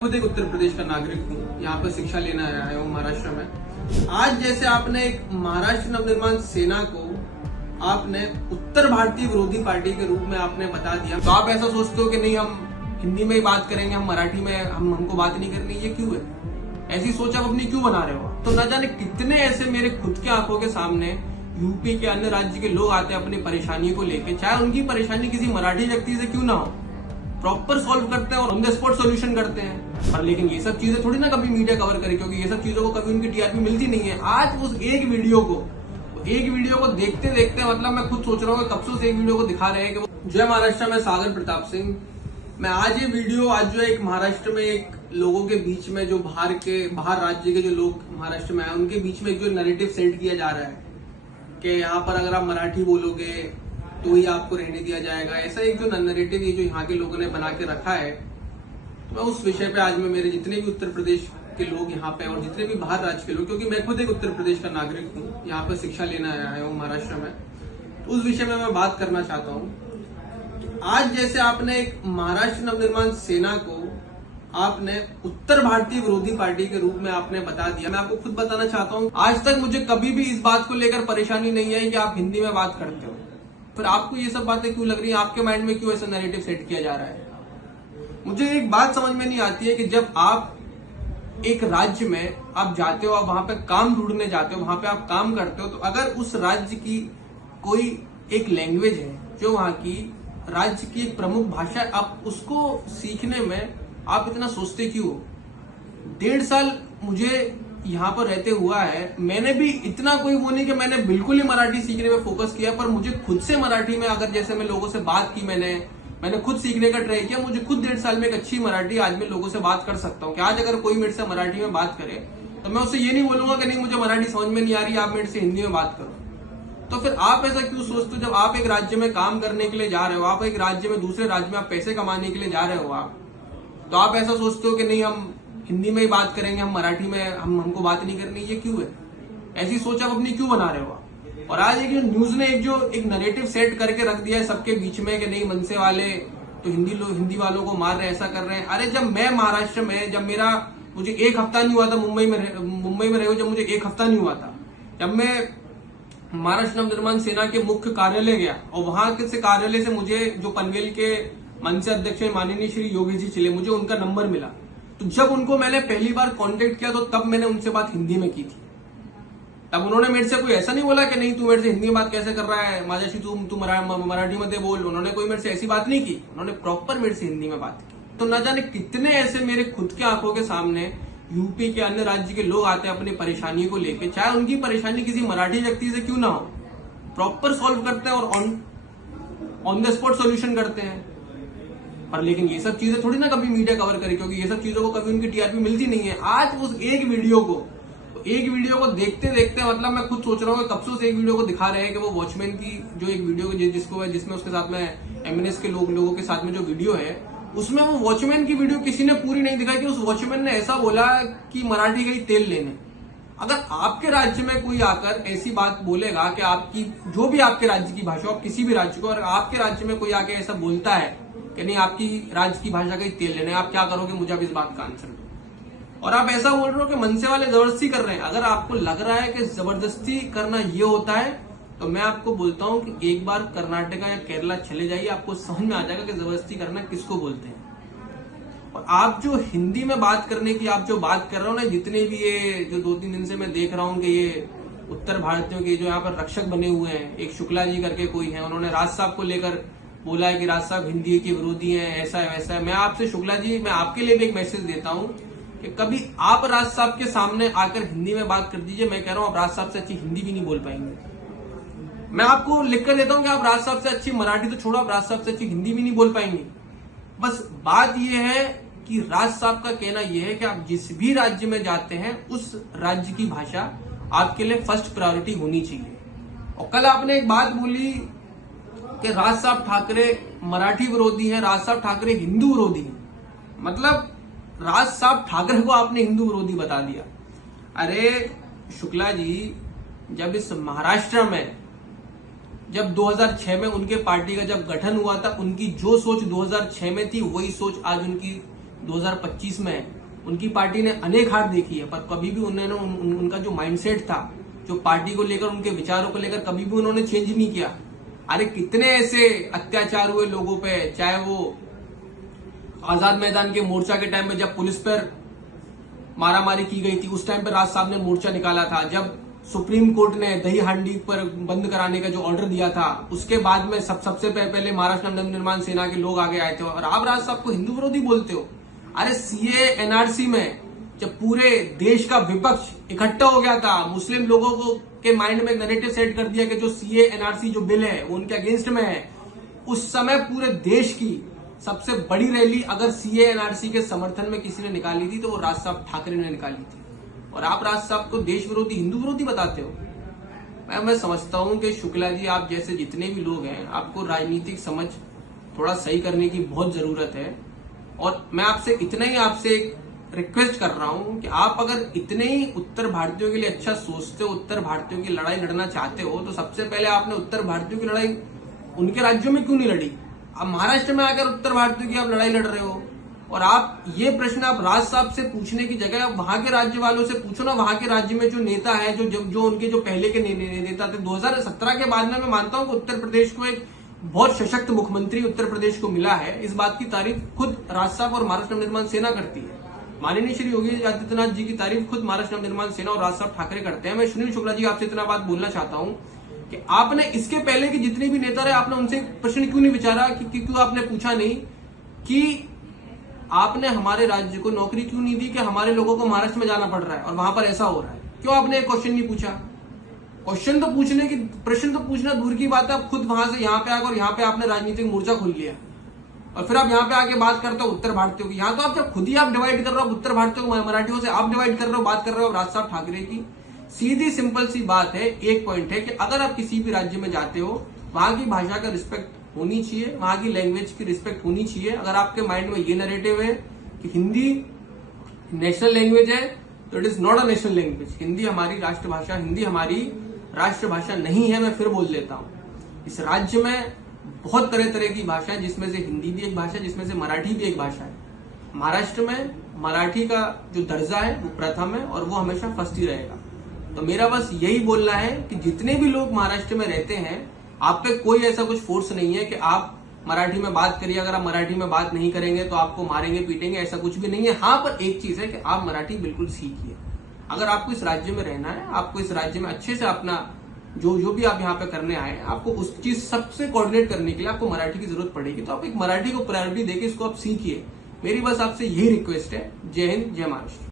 खुद एक उत्तर प्रदेश का नागरिक हूँ। यहाँ पर शिक्षा लेना आया हूँ महाराष्ट्र में। आज जैसे आपने एक महाराष्ट्र नवनिर्माण सेना को आपने उत्तर भारतीय विरोधी पार्टी के रूप में आपने बता दिया, तो आप ऐसा सोचते हो कि नहीं हम हिंदी में ही बात करेंगे, हम मराठी में हमको बात नहीं करनी। ये क्यों है? ऐसी सोच आप अपनी क्यों बना रहे हो? तो न जाने कितने ऐसे मेरे खुद के आंखों के सामने यूपी के अन्य राज्य के लोग आते हैं अपनी परेशानी को लेके, चाहे उनकी परेशानी किसी मराठी व्यक्ति से क्यों ना हो, प्रॉपर सॉल्व करते हैं और ऑन द स्पॉट सॉल्यूशन करते हैं। पर लेकिन ये सब चीजें थोड़ी ना कभी मीडिया कवर करे, क्योंकि ये सब चीजों को कभी उनकी टीआरपी मिलती नहीं है। आज उस एक वीडियो को देखते देखते मतलब मैं खुद सोच रहा हूँ कब से उस एक वीडियो को दिखा रहे हैं कि जय महाराष्ट्र में सागर प्रताप सिंह। मैं आज ये वीडियो जो एक महाराष्ट्र में एक लोगों के बीच में जो बाहर राज्य के जो लोग महाराष्ट्र में आए उनके बीच में एक जो नैरेटिव सेट किया जा रहा है कि यहाँ पर अगर आप मराठी बोलोगे तो ही आपको रहने दिया जाएगा, ऐसा एक जो नैरेटिव ये जो यहाँ के लोगों ने बना के रखा है, तो मैं उस विषय पे आज मैं मेरे जितने भी उत्तर प्रदेश के लोग यहाँ पे और जितने भी बाहर राज्य के लोग, क्योंकि मैं खुद एक उत्तर प्रदेश का नागरिक हूँ, यहाँ पर शिक्षा लेना आया हूँ महाराष्ट्र में, तो उस विषय में मैं बात करना चाहता हूँ। आज जैसे आपने एक महाराष्ट्र नवनिर्माण सेना को आपने उत्तर भारतीय विरोधी पार्टी के रूप में आपने बता दिया। मैं आपको खुद बताना चाहता हूँ, आज तक मुझे कभी भी इस बात को लेकर परेशानी नहीं आई कि आप हिंदी में बात करते हो। फिर आपको ये सब बातें क्यों लग रही है? आपके माइंड में क्यों ऐसा नैरेटिव सेट किया जा रहा है? मुझे एक बात समझ में नहीं आती है कि जब आप एक राज्य में आप जाते हो, आप वहां पे काम ढूंढने जाते हो, वहां पे आप काम करते हो, तो अगर उस राज्य की कोई एक लैंग्वेज है जो वहां की राज्य की एक प्रमुख भाषा है, आप उसको सीखने में आप इतना सोचते क्यों हो? 1.5 साल मुझे यहाँ पर रहते हुआ है, मैंने भी इतना कोई वो नहीं कि मैंने बिल्कुल ही मराठी सीखने में फोकस किया, पर मुझे खुद से मराठी में अगर जैसे मैं लोगों से बात की, मैंने खुद सीखने का ट्राई किया, मुझे खुद 1.5 साल में एक अच्छी मराठी आज मैं लोगों से बात कर सकता हूँ कि आज अगर कोई मेरे से मराठी में बात करे तो मैं उससे ये नहीं बोलूंगा कि नहीं मुझे मराठी समझ में नहीं आ रही, आप मेरे से हिंदी में बात करो। तो फिर आप ऐसा क्यों सोचते हो? जब आप एक राज्य में काम करने के लिए जा रहे हो, आप एक राज्य में दूसरे राज्य में आप पैसे कमाने के लिए जा रहे हो, आप तो आप ऐसा सोचते हो कि नहीं हम हिंदी में ही बात करेंगे, हम मराठी में हमको बात नहीं करनी। ये क्यों है? ऐसी सोच आप अपनी क्यों बना रहे हो? और आज एक न्यूज ने एक नैरेटिव सेट करके रख दिया है सबके बीच में कि नहीं मनसे वाले तो हिंदी वालों को मार रहे हैं, ऐसा कर रहे हैं। अरे जब मैं महाराष्ट्र में, जब मुझे 1 हफ्ता नहीं हुआ था मुंबई में रहे, जब मुझे 1 हफ्ता नहीं हुआ था, जब मैं महाराष्ट्र नवनिर्माण सेना के मुख्य कार्यालय गया और वहां के कार्यालय से मुझे जो पनवेल के मनसे अध्यक्ष माननीय श्री योगी जी चिले, मुझे उनका नंबर मिला। तो जब उनको मैंने पहली बार कांटेक्ट किया तो तब मैंने उनसे बात हिंदी में की थी। तब उन्होंने मेरे से कोई ऐसा नहीं बोला कि नहीं तू मेरे से हिंदी में बात कैसे कर रहा है, माझ्याशी तू मराठी में बोल। उन्होंने कोई मेरे से ऐसी बात नहीं की, उन्होंने प्रॉपर मेरे से हिंदी में बात की। तो न जाने कितने ऐसे मेरे खुद के आंखों के सामने यूपी के अन्य राज्य के लोग आते हैं अपनी परेशानी को लेके, चाहे उनकी परेशानी किसी मराठी व्यक्ति से क्यों ना हो, प्रॉपर सॉल्व करते हैं और ऑन द स्पॉट सॉल्यूशन करते हैं। पर लेकिन ये सब चीजें थोड़ी ना कभी मीडिया कवर करे, क्योंकि ये सब चीजों को कभी उनकी टीआरपी मिलती नहीं है। आज उस एक वीडियो को देखते देखते मतलब मैं खुद सोच रहा हूँ कब से उस एक वीडियो को दिखा रहे हैं कि वो वॉचमैन की जो एक वीडियो जिसमें उसके साथ में एमएनएस के लोगों के साथ में जो वीडियो है, उसमें वो वॉचमैन की वीडियो किसी ने पूरी नहीं दिखाई कि उस वॉचमैन ने ऐसा बोला कि मराठी गई तेल लेने। अगर आपके राज्य में कोई आकर ऐसी बात बोलेगा कि आपकी जो भी आपके राज्य की भाषा, आप किसी भी राज्य को, और आपके राज्य में कोई आके ऐसा बोलता है कि नहीं आपकी राज्य की भाषा का ही तेल लेना है, आप क्या करोगे? मुझे आप इस बात का आंसर दो। और आप ऐसा बोल रहे हो कि मनसे वाले जबरदस्ती कर रहे हैं। अगर आपको लग रहा है कि जबरदस्ती करना ये होता है, तो मैं आपको बोलता हूं कि एक बार कर्नाटका या केरला चले जाइए, आपको समझ में आ जाएगा कि जबरदस्ती करना किसको बोलते हैं। और आप जो हिंदी में बात करने की आप जो बात कर रहे हो ना, जितने भी ये जो 2-3 दिन से मैं देख रहा हूँ कि ये उत्तर भारतीयों के जो यहाँ पर रक्षक बने हुए हैं, एक शुक्ला जी करके कोई है, उन्होंने राज साहब को लेकर बोला है कि राज साहब हिंदी के विरोधी हैं, ऐसा है वैसा है। मैं आपसे शुक्ला जी, मैं आपके लिए भी एक मैसेज देता हूं कि कभी आप राज साहब के सामने आकर हिंदी में बात कर दीजिए। मैं कह रहा हूं आप राज साहब से अच्छी हिंदी भी नहीं बोल पाएंगे। मैं आपको लिख कर देता हूं कि आप राज साहब से अच्छी मराठी तो छोड़ो, आप राज साहब से अच्छी हिंदी भी नहीं बोल पाएंगे। बस बात यह है कि राज साहब का कहना यह है कि आप जिस भी राज्य में जाते हैं उस राज्य की भाषा आपके लिए फर्स्ट प्रायोरिटी होनी चाहिए। और कल आपने एक बात बोली कि राज साहब ठाकरे मराठी विरोधी हैं, राज साहब ठाकरे हिंदू विरोधी हैं। मतलब राज साहब ठाकरे को आपने हिंदू विरोधी बता दिया। अरे शुक्ला जी, जब इस महाराष्ट्र में जब 2006 में उनके पार्टी का जब गठन हुआ था, उनकी जो सोच 2006 में थी वही सोच आज उनकी 2025 में उनकी पार्टी ने अनेक हार देखी है, पर कभी भी उन्होंने उनका जो माइंडसेट था, जो पार्टी को लेकर, उनके विचारों को लेकर कभी भी उन्होंने चेंज नहीं किया। अरे कितने ऐसे अत्याचार हुए लोगों पे, चाहे वो आजाद मैदान के मोर्चा के टाइम में जब पुलिस पर मारामारी की गई थी, उस टाइम पर राज साहब ने मोर्चा निकाला था। जब सुप्रीम कोर्ट ने दही हांडी पर बंद कराने का जो ऑर्डर दिया था, उसके बाद में सबसे पहले महाराष्ट्र नवनिर्माण सेना के लोग आगे आए थे। और आप राज साहब को हिंदू विरोधी बोलते हो। अरे सीए एनआरसी में जब पूरे देश का विपक्ष इकट्ठा हो गया था, मुस्लिम लोगों को के माइंड में एक नैरेटिव सेट कर दिया कि जो सीए एनआरसी जो बिल है वो उनके अगेंस्ट में है। उस समय पूरे देश की सबसे बड़ी रैली अगर सीए एनआरसी के समर्थन में किसी ने निकाली थी तो वो राज साहब ठाकरे ने निकाली थी। और आप राज साहब को देश विरोधी, हिंदू विरोधी बताते हो। मैं समझता हूं कि शुक्ला जी, आप जैसे जितने भी लोग हैं, आपको राजनीतिक समझ थोड़ा सही करने की बहुत जरूरत है। और मैं आपसे इतना ही आपसे एक रिक्वेस्ट कर रहा हूं कि आप अगर इतने ही उत्तर भारतीयों के लिए अच्छा सोचते हो, उत्तर भारतीयों की लड़ाई लड़ना चाहते हो, तो सबसे पहले आपने उत्तर भारतीयों की लड़ाई उनके राज्यों में क्यों नहीं लड़ी? अब महाराष्ट्र में आकर उत्तर भारतीयों की आप लड़ाई लड़ रहे हो। और आप ये प्रश्न आप राज साहब से पूछने की जगह आप वहां के राज्य वालों से पूछो ना। वहां के राज्य में जो नेता है, जो उनके जो पहले के नेता थे, 2017 के बाद में मैं मानता हूं कि उत्तर प्रदेश को एक बहुत सशक्त मुख्यमंत्री उत्तर प्रदेश को मिला है। इस बात की तारीफ खुद राज साहब और महाराष्ट्र नवनिर्माण सेना करती है। माननीय श्री योगी आदित्यनाथ जी की तारीफ खुद महाराष्ट्र नवनिर्माण सेना और राज साहब ठाकरे करते हैं। मैं सुनील शुक्ला जी आपसे इतना बात बोलना चाहता हूं कि आपने इसके पहले के जितने भी नेता रहे, आपने उनसे प्रश्न क्यों नहीं विचारा, क्यों आपने पूछा नहीं कि आपने हमारे राज्य को नौकरी क्यों नहीं दी, कि हमारे लोगों को महाराष्ट्र में जाना पड़ रहा है और वहां पर ऐसा हो रहा है? क्यों आपने एक क्वेश्चन नहीं पूछा? क्वेश्चन तो पूछने की, प्रश्न तो पूछना दूर की बात है, आप खुद वहां से यहाँ पे आकर यहाँ पे आपने राजनीतिक मोर्चा खोल लिया और फिर आप यहाँ पे आके बात करते हो उत्तर भारतीयों की। यहाँ तो आप जब खुद ही आप डिवाइड कर रहे हो उत्तर भारतीयों को मराठियों से, आप डिवाइड कर रहे हो, बात कर रहे हो राज साहब ठाकरे की। सीधी सिंपल सी बात है, एक पॉइंट है कि अगर आप किसी भी राज्य में जाते हो, वहां की भाषा का रिस्पेक्ट होनी चाहिए, वहां की लैंग्वेज की रिस्पेक्ट होनी चाहिए। अगर आपके माइंड में ये नैरेटिव है कि हिंदी नेशनल लैंग्वेज है, तो it is not a national language. Hindi हमारी राष्ट्रभाषा, हिंदी हमारी राष्ट्रभाषा नहीं है। मैं फिर बोल देता हूं, इस राज्य में बहुत तरह तरह की भाषा है, जिसमें से हिंदी भी एक भाषा है, जिसमें से मराठी भी एक भाषा है। महाराष्ट्र में मराठी का जो दर्जा है वो प्रथम है और वो हमेशा फर्स्ट ही रहेगा। तो मेरा बस यही बोलना है कि जितने भी लोग महाराष्ट्र में रहते हैं, आप पे कोई ऐसा कुछ फोर्स नहीं है कि आप मराठी में बात करिए, अगर आप मराठी में बात नहीं करेंगे तो आपको मारेंगे पीटेंगे, ऐसा कुछ भी नहीं है। हाँ, पर एक चीज है कि आप मराठी बिल्कुल सीखिए। अगर आपको इस राज्य में रहना है, आपको इस राज्य में अच्छे से अपना जो भी आप यहाँ पे करने आए हैं, आपको उस चीज सबसे कोऑर्डिनेट करने के लिए आपको मराठी की जरूरत पड़ेगी। तो आप एक मराठी को प्रायोरिटी देके इसको आप सीखिए। मेरी बस आपसे यही रिक्वेस्ट है। जय हिंद, जय महाराष्ट्र।